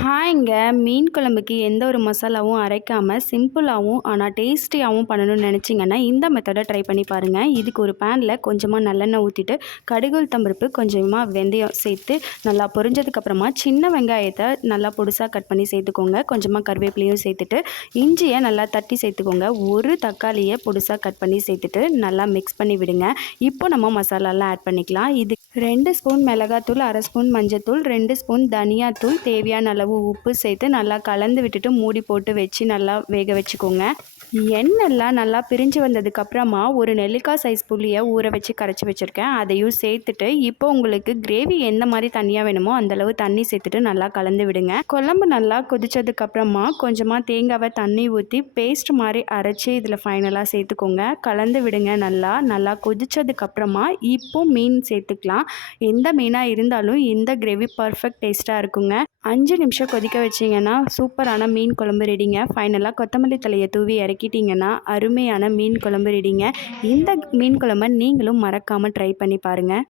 ஹாய்ங்க. மீன் குழம்புக்கு எந்த ஒரு மசாலாவும் அரைக்காம சிம்பிளாகவும் ஆனால் டேஸ்டியாகவும் பண்ணணும்னு நினச்சிங்கன்னா இந்த மெத்தடை ட்ரை பண்ணி பாருங்கள். இதுக்கு ஒரு பேனில் கொஞ்சமாக நல்லெண்ணெய் ஊற்றிட்டு கடுகு உளுத்தம்பருப்பு கொஞ்சமாக வெந்தயம் சேர்த்து நல்லா பொரிஞ்சதுக்கப்புறமா சின்ன வெங்காயத்தை நல்லா பொடிசாக கட் பண்ணி சேர்த்துக்கோங்க. கொஞ்சமாக கருவேப்பிலையும் சேர்த்துட்டு இஞ்சியை நல்லா தட்டி சேர்த்துக்கோங்க. ஒரு தக்காளியை பொடிசாக கட் பண்ணி சேர்த்துட்டு நல்லா மிக்ஸ் பண்ணி விடுங்க. இப்போ நம்ம மசாலாலாம் ஆட் பண்ணிக்கலாம். இது 2 ஸ்பூன் மிளகாத்தூள், 1/2 ஸ்பூன் மஞ்சத்தூள், 2 ஸ்பூன் தனியாத்தூள், தேவையான அளவு உப்பு சேர்த்து நல்லா கலந்து விட்டுட்டு மூடி போட்டு வச்சு நல்லா வேக வச்சுக்கோங்க. எண்ணெய்லாம் நல்லா பிரிஞ்சு வந்ததுக்கப்புறமா ஒரு நெல்லிக்காய் சைஸ் புளியை ஊற வச்சு கரைச்சி வச்சுருக்கேன். அதையும் சேர்த்துட்டு இப்போ உங்களுக்கு கிரேவி எந்த மாதிரி தண்ணியாக வேணுமோ அந்தளவு தண்ணி சேர்த்துட்டு நல்லா கலந்து விடுங்க. குழம்பு நல்லா கொதிச்சதுக்கப்புறமா கொஞ்சமாக தேங்காவை தண்ணி ஊற்றி பேஸ்ட் மாதிரி அரைச்சி இதில் ஃபைனலாக சேர்த்துக்கோங்க. கலந்து விடுங்க. நல்லா நல்லா கொதிச்சதுக்கப்புறமா இப்போ மீன் சேர்த்துக்கலாம். எந்த மீனாக இருந்தாலும் இந்த கிரேவி பர்ஃபெக்ட் டேஸ்ட்டாக இருக்குங்க. 5 நிமிஷம் கொதிக்க வச்சிங்கன்னா சூப்பரான மீன் குழம்பு ரெடிங்க. ஃபைனலாக கொத்தமல்லி தலையை தூவி இறக்கிட்டிங்கன்னா அருமையான மீன் குழம்பு ரெடிங்க. இந்த மீன் குழம்பை நீங்களும் மறக்காமல் ட்ரை பண்ணி பாருங்கள்.